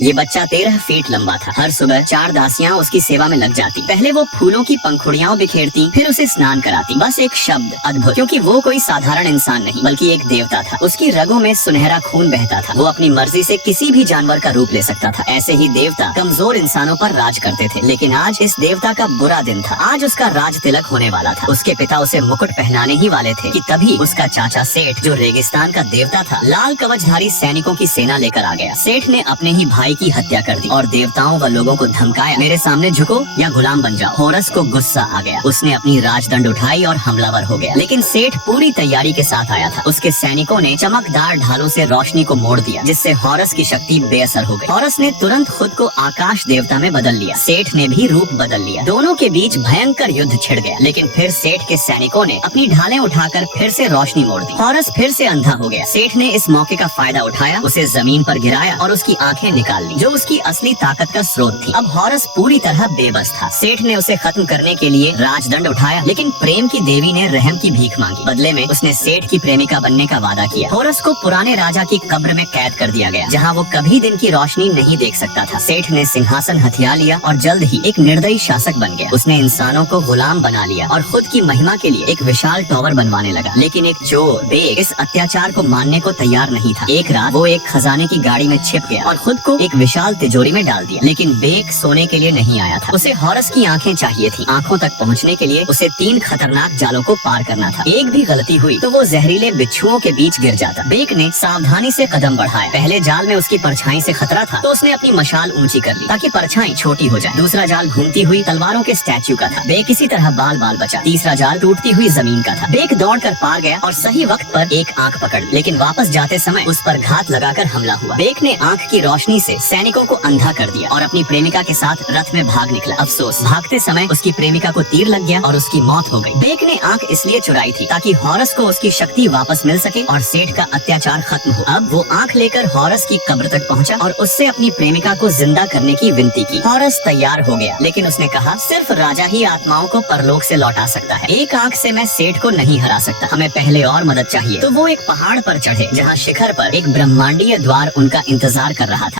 ये बच्चा 13 फीट लंबा था। हर सुबह 4 दासियां उसकी सेवा में लग जाती। पहले वो फूलों की पंखुड़ियां बिखेरती, फिर उसे स्नान कराती। बस एक शब्द, अद्भुत, क्योंकि वो कोई साधारण इंसान नहीं बल्कि एक देवता था। उसकी रगों में सुनहरा खून बहता था। वो अपनी मर्जी से किसी भी जानवर का रूप ले सकता था। ऐसे ही देवता कमजोर इंसानों पर राज करते थे। लेकिन आज इस देवता का बुरा दिन था। आज उसका राज तिलक होने वाला था। उसके पिता उसे मुकुट पहनाने ही वाले थे कि तभी उसका चाचा सेठ, जो रेगिस्तान का देवता था, लाल कवचधारी सैनिकों की सेना लेकर आ गया। सेठ ने अपने ही भाई की हत्या कर दी और देवताओं व लोगों को धमकाया, मेरे सामने झुको या गुलाम बन जाओ। होरस को गुस्सा आ गया। उसने अपनी राजदंड उठाई और हमलावर हो गया। लेकिन सेठ पूरी तैयारी के साथ आया था। उसके सैनिकों ने चमकदार ढालों से रोशनी को मोड़ दिया, जिससे होरस की शक्ति बेअसर हो गई। होरस ने तुरंत खुद को आकाश देवता में बदल लिया। सेठ ने भी रूप बदल लिया। दोनों के बीच भयंकर युद्ध छिड़ गया। लेकिन फिर सेठ के सैनिकों ने अपनी ढालें उठाकर फिर से रोशनी मोड़ दी। होरस फिर से अंधा हो गया। सेठ ने इस मौके का फायदा उठाया, उसे जमीन पर गिराया और उसकी आंखें निकाल ली, जो उसकी असली ताकत का स्रोत थी। अब होरस पूरी तरह बेबस था। सेठ ने उसे खत्म करने के लिए राजदंड उठाया, लेकिन प्रेम की देवी ने रहम की भीख मांगी। बदले में उसने सेठ की प्रेमिका बनने का वादा किया। होरस को पुराने राजा की कब्र में कैद कर दिया गया, जहाँ वो कभी दिन की रोशनी नहीं देख सकता था। सेठ ने सिंहासन हथिया लिया और जल्द ही एक निर्दयी शासक बन गया। उसने इंसानों को गुलाम बना लिया और खुद की महिमा के लिए एक विशाल टॉवर बनवाने लगा। लेकिन एक चोर बेग इस अत्याचार को मानने को तैयार नहीं था। एक रात वो एक खजाने की गाड़ी में छिप गया और खुद को एक विशाल तिजोरी में डाल दिया। लेकिन बेग सोने के लिए नहीं आया था। उसे होरस की आंखें चाहिए थी। आंखों तक पहुंचने के लिए उसे 3 खतरनाक जालों को पार करना था। एक भी गलती हुई तो वो जहरीले बिच्छुओं के बीच गिर जाता। बेग ने सावधानी से कदम बढ़ाया। पहले जाल में उसकी परछाई से खतरा था, तो उसने अपनी मशाल ऊंची कर ली ताकि परछाई छोटी हो जाए। दूसरा जाल घूमती हुई तलवारों के स्टैच्यू का था। बेग किसी तरह बाल बाल बचा। तीसरा जाल टूटती हुई जमीन का था। बेग दौड़कर पार गया और सही वक्त पर एक आंख पकड़ ली। लेकिन वापस जाते समय उस पर घात लगाकर हमला हुआ। बेग ने आंख की रोशनी से सैनिकों को अंधा कर दिया और अपनी प्रेमिका के साथ रथ में भाग निकला। अफसोस, भागते समय उसकी प्रेमिका को तीर लग गया और उसकी मौत हो गई। बेग ने आंख इसलिए चुराई थी ताकि होरस को उसकी शक्ति वापस मिल सके और सेठ का अत्याचार खत्म हो। अब वो आंख लेकर होरस की कब्र तक पहुंचा और उससे अपनी प्रेमिका को जिंदा करने की विनती की। होरस तैयार हो गया, लेकिन उसने कहा, सिर्फ राजा ही आत्माओं को परलोक से लौटा सकता है। एक आंख से मैं सेठ को नहीं हरा सकता, हमें पहले और मदद चाहिए। तो वो एक पहाड़ पर चढ़े, जहाँ शिखर पर एक ब्रह्मांडीय द्वार उनका इंतजार कर रहा था।